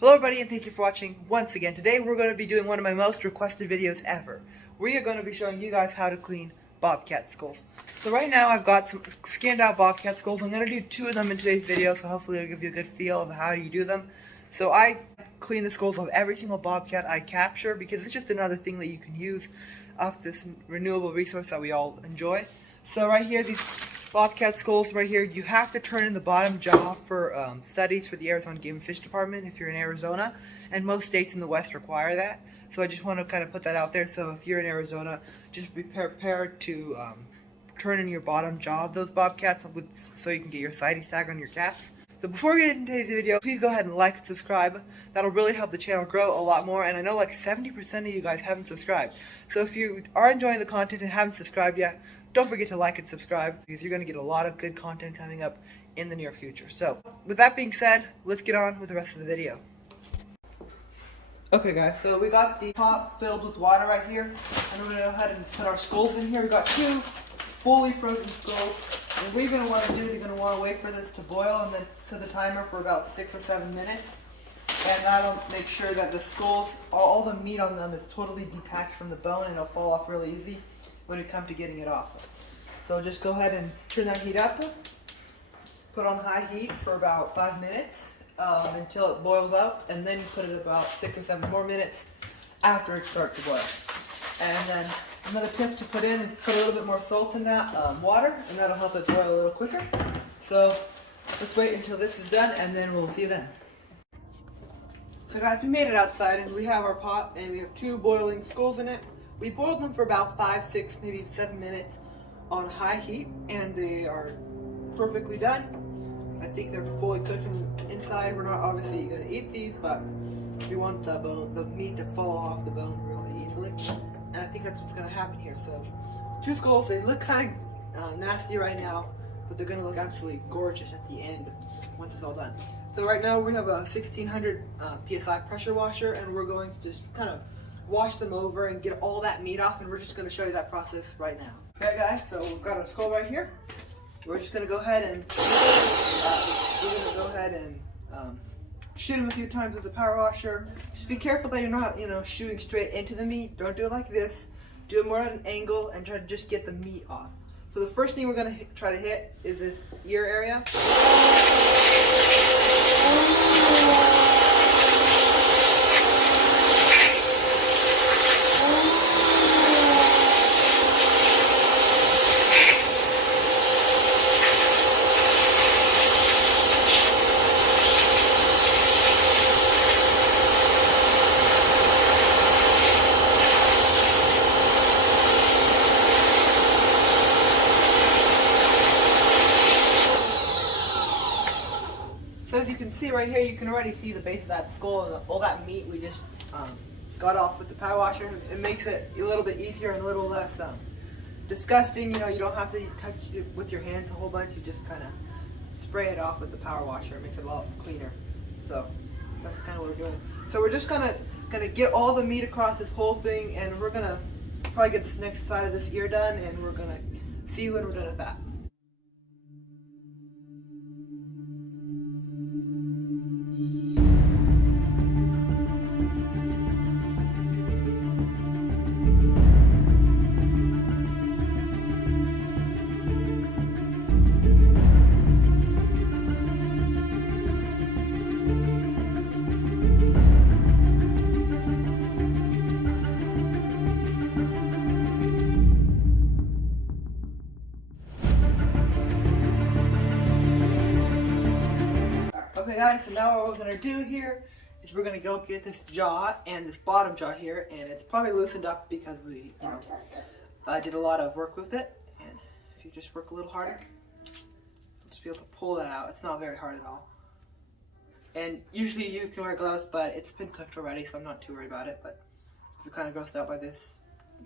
Hello everybody and thank you for watching once again. Today we're going to be doing one of my most requested videos ever. We are going to be showing you guys how to clean bobcat skulls. So right now I've got some scanned out bobcat skulls. I'm going to do 2 of them in today's video, so hopefully it'll give you a good feel of how you do them. So I clean the skulls of every single bobcat I capture because it's just another thing that you can use off this renewable resource that we all enjoy. So right here, these bobcat skulls right here, you have to turn in the bottom jaw for studies for the Arizona Game and Fish Department if you're in Arizona, and most states in the West require that. So I just want to kind of put that out there. So if you're in Arizona, just be prepared to turn in your bottom jaw of those bobcats so you can get your CITES tag on your cats. So before we get into today's video, please go ahead and like and subscribe. That'll really help the channel grow a lot more, and I know like 70% of you guys haven't subscribed. So if you are enjoying the content and haven't subscribed yet, don't forget to like and subscribe because you're going to get a lot of good content coming up in the near future. So with that being said, let's get on with the rest of the video. Okay guys, so we got the pot filled with water right here, and we're going to go ahead and put our skulls in here. We got 2 fully frozen skulls, and what you're going to want to do is you're going to want to wait for this to boil and then set the timer for about 6 or 7 minutes, and that'll make sure that the skulls, all the meat on them is totally detached from the bone, and it'll fall off really easy when it comes to getting it off. So just go ahead and turn that heat up, put on high heat for about 5 minutes until it boils up, and then you put it about 6 or 7 more minutes after it starts to boil. And then another tip to put in is put a little bit more salt in that water, and that'll help it boil a little quicker. So let's wait until this is done, and then we'll see you then. So guys, we made it outside, and we have our pot, and we have 2 boiling skulls in it. We boiled them for about 5, 6, maybe 7 minutes on high heat, and they are perfectly done. I think they're fully cooked inside. We're not obviously going to eat these, but we want the meat to fall off the bone really easily, and I think that's what's going to happen here. So 2 skulls, they look kind of nasty right now, but they're going to look absolutely gorgeous at the end once it's all done. So right now we have a 1600 PSI pressure washer, and we're going to just kind of wash them over and get all that meat off, and we're just going to show you that process right now. Okay guys, so we've got our skull right here. We're just going to go ahead and shoot them a few times with the power washer. Just be careful that you're not, shooting straight into the meat. Don't do it like this. Do it more at an angle and try to just get the meat off. So the first thing we're going to try to hit is this ear area. So as you can see right here, you can already see the base of that skull and all that meat we just got off with the power washer. It makes it a little bit easier and a little less disgusting. You don't have to touch it with your hands a whole bunch. You just kind of spray it off with the power washer. It makes it a lot cleaner. So that's kind of what we're doing. So we're just gonna get all the meat across this whole thing, and we're gonna probably get this next side of this ear done, and we're gonna see you when we're done with that. Okay guys, so now what we're going to do here is we're going to go get this jaw and this bottom jaw here, and it's probably loosened up because we did a lot of work with it, and if you just work a little harder, you'll just be able to pull that out. It's not very hard at all. And usually you can wear gloves, but it's been cooked already, so I'm not too worried about it. But if you're kind of grossed out by this,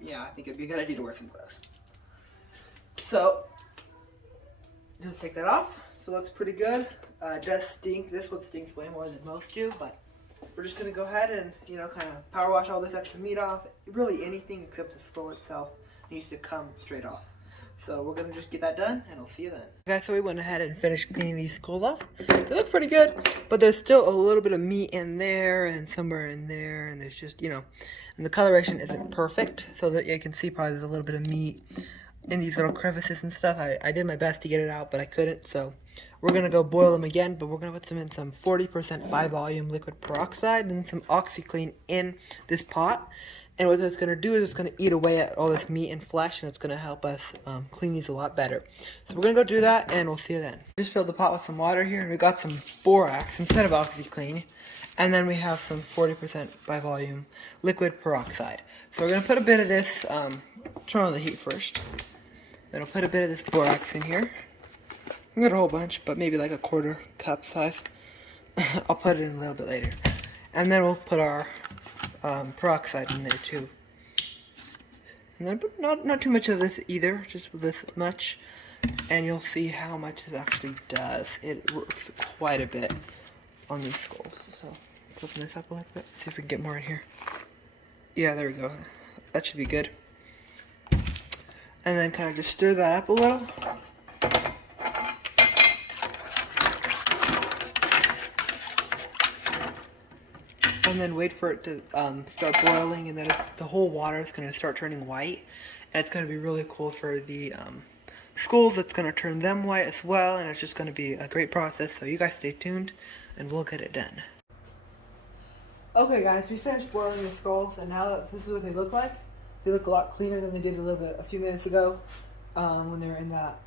yeah, I think it'd be a good idea to wear some gloves. So just take that off. So it looks pretty good. It does stink. This one stinks way more than most do, but we're just going to go ahead and, kind of power wash all this extra meat off. Really anything except the skull itself needs to come straight off. So we're gonna just get that done, and I'll see you then. Okay, so we went ahead and finished cleaning these skulls off. They look pretty good, but there's still a little bit of meat in there and somewhere in there, and there's just, you know, and the coloration isn't perfect, so that you can see probably there's a little bit of meat in these little crevices and stuff. I did my best to get it out, but I couldn't, so we're gonna go boil them again, but we're gonna put them in some 40% by volume liquid peroxide and some OxyClean in this pot. And what it's going to do is it's going to eat away at all this meat and flesh, and it's going to help us clean these a lot better. So we're going to go do that, and we'll see you then. Just filled the pot with some water here, and we got some borax instead of OxyClean. And then we have some 40% by volume liquid peroxide. So we're going to put a bit of this, turn on the heat first. Then I'll put a bit of this borax in here. I'm going to a whole bunch, but maybe like a quarter cup size. I'll put it in a little bit later. And then we'll put our peroxide in there too, and then not too much of this either, just this much, and you'll see how much this actually does. It works quite a bit on these skulls. So let's open this up a little bit, see if we can get more in here. Yeah, there we go. That should be good. And then kind of just stir that up a little. And then wait for it to start boiling, and then the whole water is going to start turning white, and it's going to be really cool for the skulls. It's going to turn them white as well, and it's just going to be a great process. So you guys stay tuned, and we'll get it done. Okay guys, we finished boiling the skulls, and now that this is what they look like. They look a lot cleaner than they did a few minutes ago when they were in that,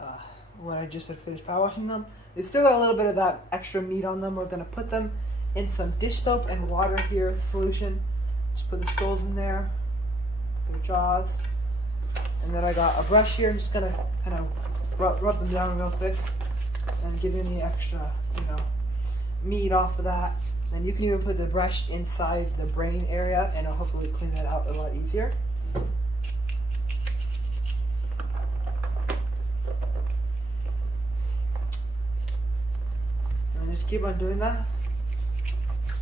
when I just had finished power washing them. They've still got a little bit of that extra meat on them. We're going to put them in some dish soap and water here solution. Just put the skulls in there, their jaws, and then I got a brush here. I'm just gonna kind of rub them down real quick and give any extra, you know, meat off of that. And you can even put the brush inside the brain area, and it'll hopefully clean that out a lot easier. And just keep on doing that.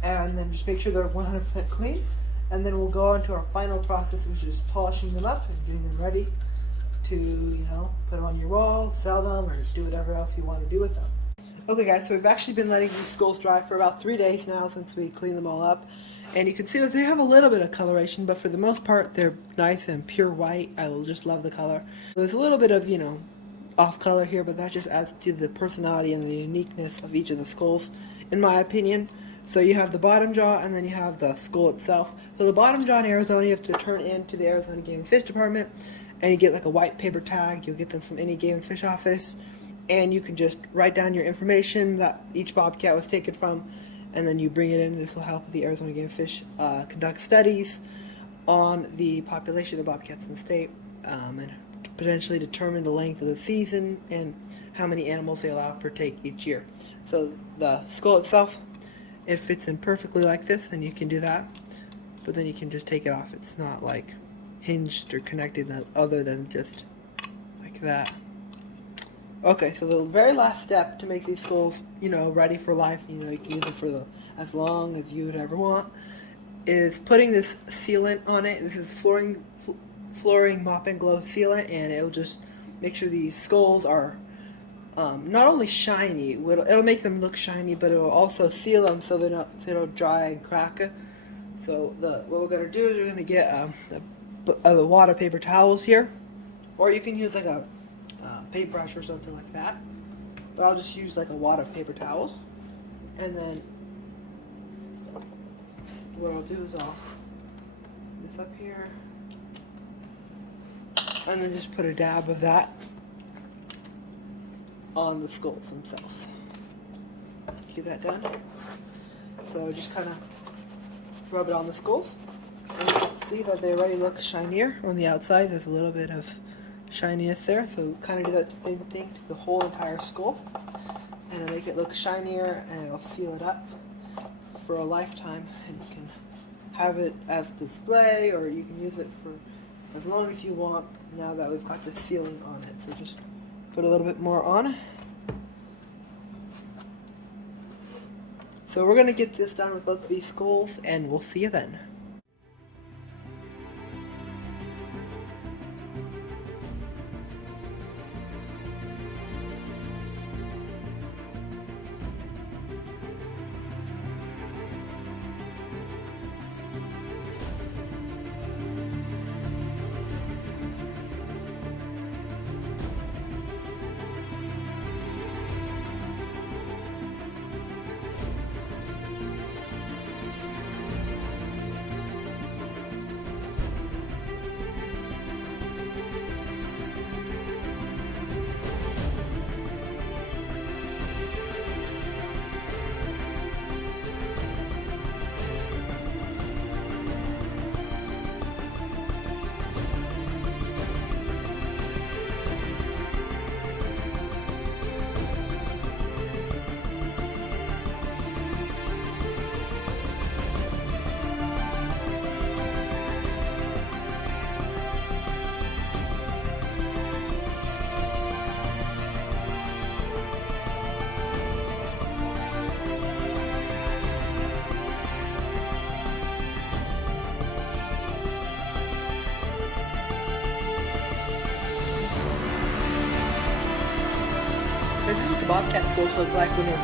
And then just make sure they're 100% clean. And then we'll go on to our final process, which is polishing them up and getting them ready to, you know, put them on your wall, sell them, or do whatever else you want to do with them. Okay guys, so we've actually been letting these skulls dry for about 3 days now since we cleaned them all up. And you can see that they have a little bit of coloration, but for the most part they're nice and pure white. I will just love the color. There's a little bit of, you know, off color here, but that just adds to the personality and the uniqueness of each of the skulls, in my opinion. So you have the bottom jaw, and then you have the skull itself. So the bottom jaw in Arizona, you have to turn into the Arizona Game and Fish Department, and you get like a white paper tag. You'll get them from any game and fish office, and you can just write down your information that each bobcat was taken from, and then you bring it in. This will help the Arizona Game and Fish conduct studies on the population of bobcats in the state, and potentially determine the length of the season and how many animals they allow per take each year. So the skull itself, it fits in perfectly like this, and you can do that, but then you can just take it off. It's not like hinged or connected other than just like that. Okay, so the very last step to make these skulls, you know, ready for life, you know, you can use them for as long as you would ever want, is putting this sealant on it. This is flooring mop and glow sealant, and it'll just make sure these skulls are not only shiny, it'll make them look shiny, but it'll also seal them so they don't dry and crack. So what we're going to do is we're going to get the water paper towels here, or you can use like a paintbrush or something like that, but I'll just use like a wad of paper towels. And then what I'll do is I'll put this up here, and then just put a dab of that on the skulls themselves. Get that done. So just kind of rub it on the skulls, and you can see that they already look shinier on the outside. There's a little bit of shininess there, so kind of do that same thing to the whole entire skull, and it'll make it look shinier, and it'll seal it up for a lifetime. And you can have it as display, or you can use it for as long as you want, now that we've got the sealing on it. So just put a little bit more on. So we're going to get this done with both of these skulls, and we'll see you then. bobcat skulls look like when they're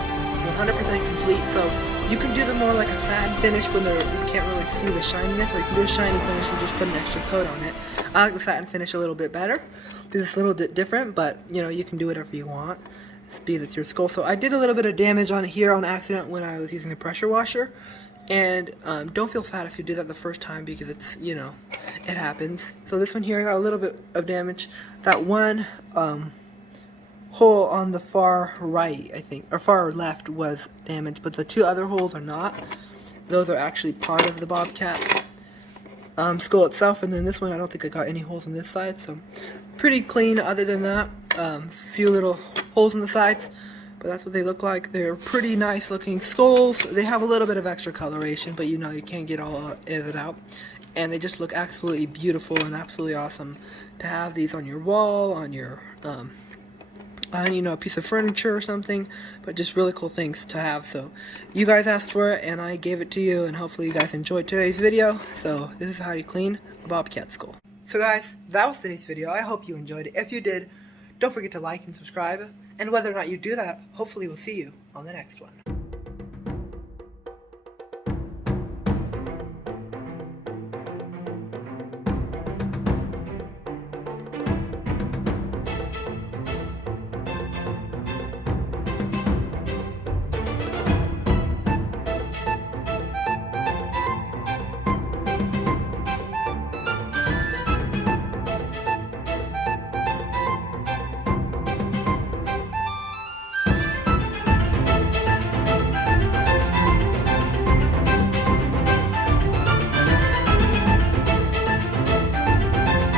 100% complete. So you can do them more like a satin finish when you can't really see the shininess, or you can do a shiny finish and just put an extra coat on it. I like the satin finish a little bit better because it's a little bit different, but you know, you can do whatever you want. Speed it's your skull. So I did a little bit of damage on here on accident when I was using the pressure washer, and don't feel sad if you do that the first time, because it's, you know, it happens. So this one here got a little bit of damage. That one hole on the far right, I think, or far left was damaged, but the two other holes are not. Those are actually part of the bobcat skull itself, and then this one I don't think I got any holes on this side, so pretty clean other than that. Few little holes on the sides, but that's what they look like. They're pretty nice looking skulls. They have a little bit of extra coloration, but you know, you can't get all of it out, and they just look absolutely beautiful and absolutely awesome to have these on your wall, on your on, you know, a piece of furniture or something, but just really cool things to have. So you guys asked for it and I gave it to you, and hopefully you guys enjoyed today's video. So this is how you clean a bobcat skull. So guys, that was today's video. I hope you enjoyed it. If you did, don't forget to like and subscribe, and whether or not you do that, hopefully we'll see you on the next one.